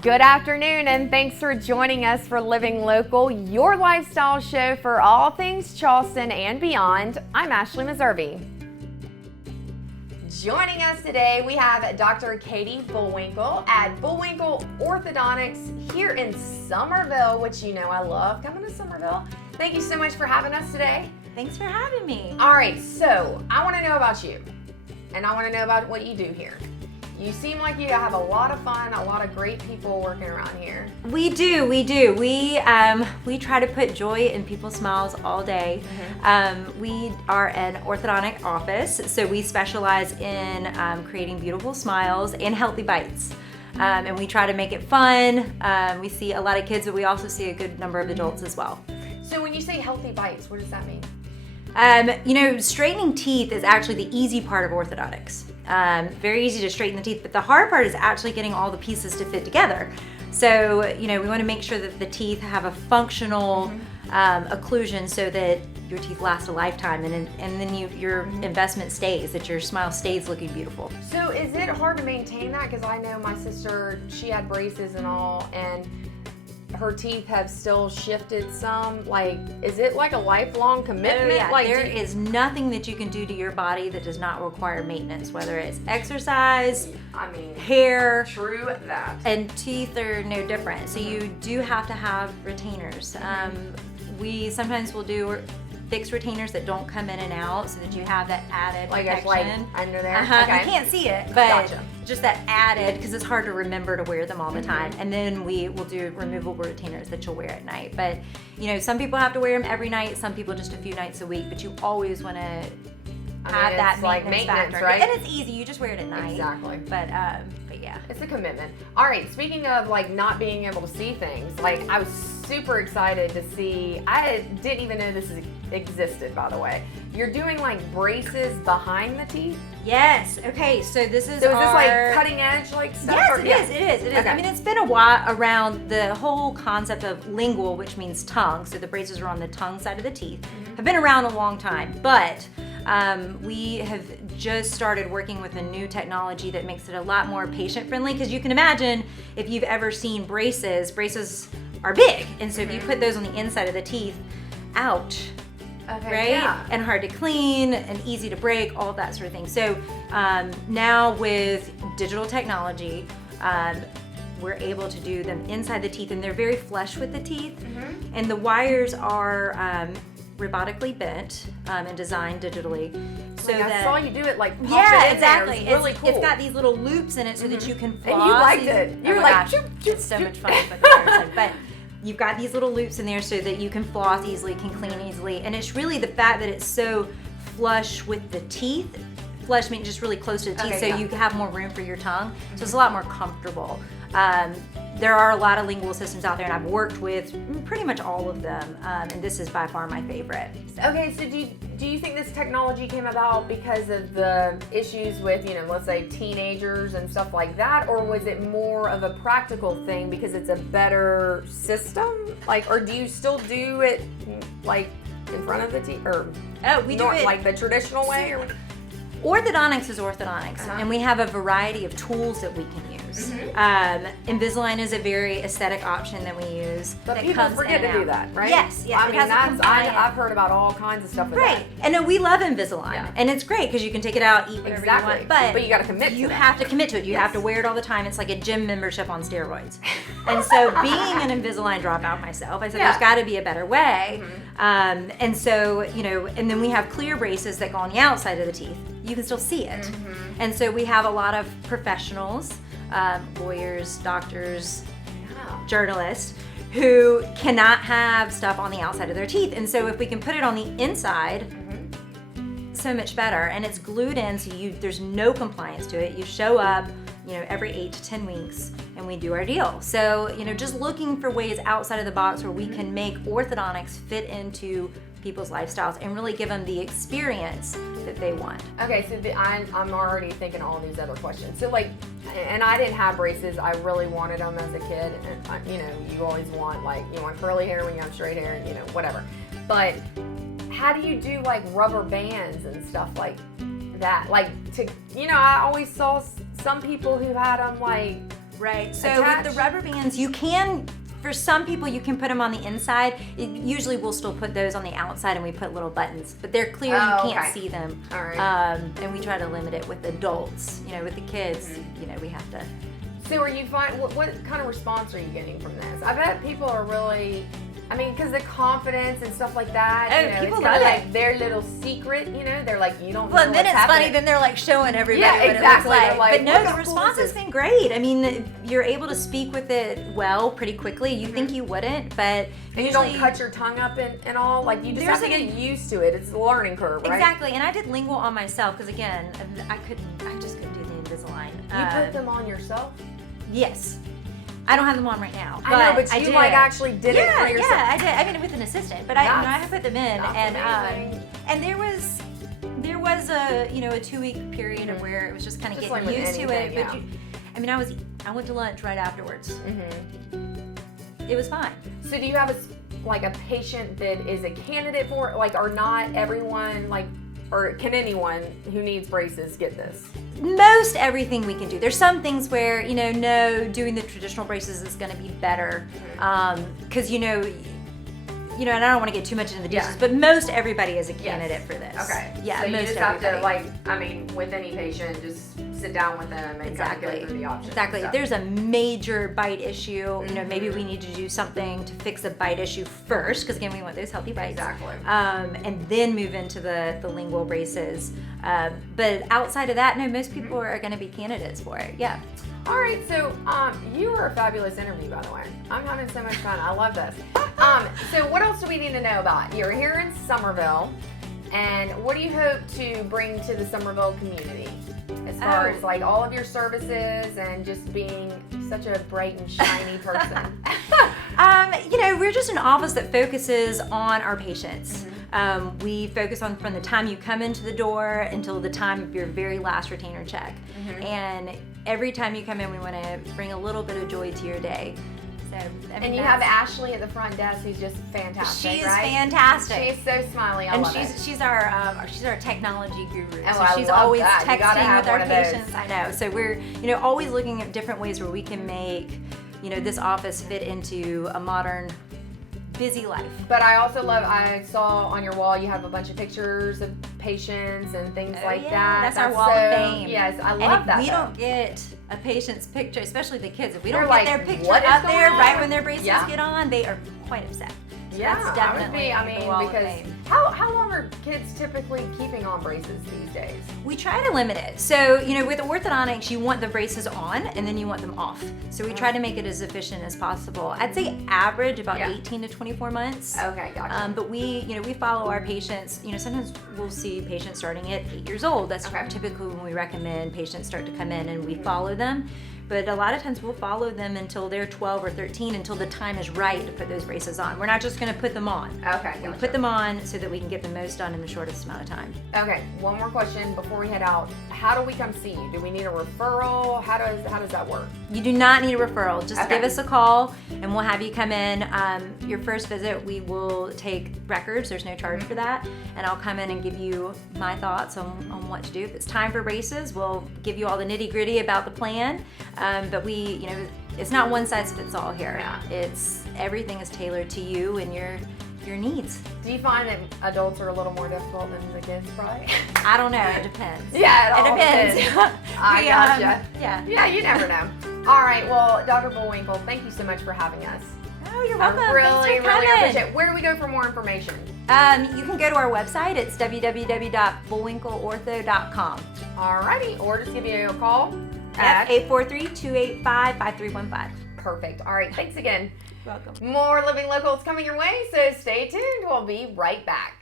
Good afternoon, and thanks for joining us for Living Local, your lifestyle show for all things Charleston and beyond. I'm Ashleigh Messervy. Joining us today, we have Dr. Katie Bullwinkel at Bullwinkel Orthodontics here in Summerville, which you know I love coming to Summerville. Thank you so much for having us today. Thanks for having me. All right, so I want to know about you, and I want to know about what you do here. You seem like you have a lot of fun, a lot of great people working around here. We do. We try to put joy in people's smiles all day. We are an orthodontic office, so we specialize in creating beautiful smiles and healthy bites. And we try to make it fun. We see a lot of kids, but we also see a good number of adults as well. So when you say healthy bites, what does that mean? Straightening teeth is actually the easy part of orthodontics. Very easy to straighten the teeth, but the hard part is actually getting all the pieces to fit together. So, we want to make sure that the teeth have a functional occlusion so that your teeth last a lifetime, and then your investment stays, that your smile stays looking beautiful. So is it hard to maintain that? Because I know my sister, she had braces and all, and her teeth have still shifted some. Like, is it like a lifelong commitment? Oh, yeah. Like, there is nothing that you can do to your body that does not require maintenance, whether it's exercise, hair. True that. And teeth are no different. So you do have to have retainers. We sometimes will do fixed retainers that don't come in and out, so that you have that added protection. Like under there? Okay. You can't see it, but Gotcha. Just that added, because it's hard to remember to wear them all the time. And then we will do removable retainers that you'll wear at night. But some people have to wear them every night, some people just a few nights a week, but you always want to have that maintenance factor. Right? And it's easy, you just wear it at night. Exactly. But yeah. It's a commitment. All right, speaking of not being able to see things, I was super excited to see, I didn't even know this existed, by the way. You're doing braces behind the teeth? Yes. Okay, so this is this cutting edge stuff? Yes, it is. Okay. I mean, it's been a while around the whole concept of lingual, which means tongue. So the braces are on the tongue side of the teeth. Have been around a long time, but we have just started working with a new technology that makes it a lot more patient friendly, because you can imagine if you've ever seen braces are big, and so if you put those on the inside of the teeth, ouch. Okay, right? Yeah. And hard to clean and easy to break, all of that sort of thing. So now with digital technology, we're able to do them inside the teeth, and they're very flush with the teeth. And the wires are robotically bent and designed digitally. So I saw you do it pop yeah, it in exactly. There. It was really cool. It's got these little loops in it so that you can floss. And you liked it. You were like, choop, choop, it's so much fun. But you've got these little loops in there so that you can floss easily, can clean easily. And it's really the fact that it's so flush with the teeth. Flush means just really close to the teeth, so you have more room for your tongue. So it's a lot more comfortable. There are a lot of lingual systems out there, and I've worked with pretty much all of them, and this is by far my favorite. Okay, so do you think this technology came about because of the issues with, let's say teenagers and stuff like that, or was it more of a practical thing because it's a better system? Or do you still do it in front of the teeth, or we do it the traditional way? Or? Orthodontics is orthodontics, and we have a variety of tools that we can use. Invisalign is a very aesthetic option that we use. But that people comes forget to do that, right? Yes. I've heard about all kinds of stuff with that. Right, and we love Invisalign, and it's great because you can take it out, eat whatever you want. But you got to commit to it. You have to commit to it. You have to wear it all the time. It's like a gym membership on steroids. And so, being an Invisalign dropout myself, I said there's got to be a better way. And so, and then we have clear braces that go on the outside of the teeth. You can still see it. And so we have a lot of professionals, lawyers, doctors, journalists, who cannot have stuff on the outside of their teeth. And so if we can put it on the inside, so much better. And it's glued in, so there's no compliance to it. You show up, every 8 to 10 weeks, and we do our deal. So, just looking for ways outside of the box where we can make orthodontics fit into people's lifestyles and really give them the experience that they want. Okay, so I'm already thinking all these other questions. So and I didn't have braces. I really wanted them as a kid, and you always want you want curly hair when you have straight hair, whatever. But how do you do rubber bands and stuff like that? I always saw some people who had them Right. So attach. with the rubber bands, you can, for some people, you can put them on the inside. Usually we'll still put those on the outside and we put little buttons, but they're clear, you can't see them. All right. And we try to limit it with adults. With the kids, we have to. So are you what kind of response are you getting from this? I bet people are really, because the confidence and stuff like that, people it's love kind of it. like their little secret, they're like, you don't know Well, and then what's it's happening. funny, then they're like showing everybody Yeah, what exactly. it They're looks like, like. But what no, the the cool response is has this? been great. You're able to speak with it well pretty quickly. You think you wouldn't, but And you don't cut your tongue up and all, like you just have to get used to it. It's a learning curve, right? Exactly, and I did lingual on myself because again, I just couldn't do the Invisalign. You put them on yourself? Yes. I don't have them on right now. I know, but you did. actually did it for yourself. Yeah, I did. With an assistant, but I have put them in, and there was a 2-week period of where it was just kind of getting like used to it. anything, But I went to lunch right afterwards. Mm-hmm. It was fine. So do you have a patient that is a candidate for it? Like, are not everyone or can anyone who needs braces get this? Most everything we can do. There's some things where, no, doing the traditional braces is going to be better. Because, and I don't want to get too much into the details, but most everybody is a candidate for this. Okay. Yeah, so you most just everybody. have to, with any patient, just sit down with them and kind of go through the options. Exactly. and If stuff. there's a major bite issue, maybe we need to do something to fix a bite issue first, because again, we want those healthy bites. Exactly. And then move into the lingual braces. But outside of that, no, most people are going to be candidates for it. Yeah. All right, so you were a fabulous interview, by the way. I'm having so much fun. I love this. So what else do we need to know about? You're here in Summerville, and what do you hope to bring to the Summerville community as far as all of your services and just being such a bright and shiny person? We're just an office that focuses on our patients. We focus on from the time you come into the door until the time of your very last retainer check. And every time you come in, we want to bring a little bit of joy to your day. So, and you have Ashleigh at the front desk, who's just fantastic. She's right? fantastic. She's so smiley. I love it. She's our technology guru. Oh, so I she's love always that. You gotta texting have with our one of those. patients. I know. So we're always looking at different ways where we can make this office fit into a modern, busy life. But I also I saw on your wall you have a bunch of pictures of patients and things like that. That's our wall of fame. Yes, I And love if that. we don't get a patient's picture, especially the kids, if we don't They're get like, their picture "What is up going there on?" right when their braces Yeah. get on, they are quite upset. So Yeah, that's definitely the wall of because fame. how long are kids typically keeping on braces these days? We try to limit it. So, with orthodontics, you want the braces on and then you want them off. So we try to make it as efficient as possible. I'd say average about 18 to 24 months. Okay, gotcha. But we follow our patients. Sometimes we'll see patients starting at 8 years old. That's typically when we recommend patients start to come in and we follow them. But a lot of times we'll follow them until they're 12 or 13, until the time is right to put those braces on. We're not just going to put them on. Okay, We gotcha. put them on so that we can get the most done in the shortest amount of time. Okay, one more question before we head out. How do we come see you? Do we need a referral? How does that work? You do not need a referral. Just Okay. give us a call and we'll have you come in. Your first visit, we will take records. There's no charge for that. And I'll come in and give you my thoughts on what to do. If it's time for braces, we'll give you all the nitty gritty about the plan. But it's not one size fits all here. Yeah. Everything is tailored to you and your needs. Do you find that adults are a little more difficult than the kids, probably? I don't know. It depends. Yeah, it all depends. I gotcha. Yeah. Yeah, you never know. All right, well, Dr. Bullwinkel, thank you so much for having us. Oh, you're welcome. I really, Thanks for really coming. appreciate it. Where do we go for more information? You can go to our website. It's www.bullwinkelortho.com. Alrighty, or just give you a call At at 843-285-5315. Perfect. All right, thanks again. Welcome. More Living Locals coming your way, so stay tuned. We'll be right back.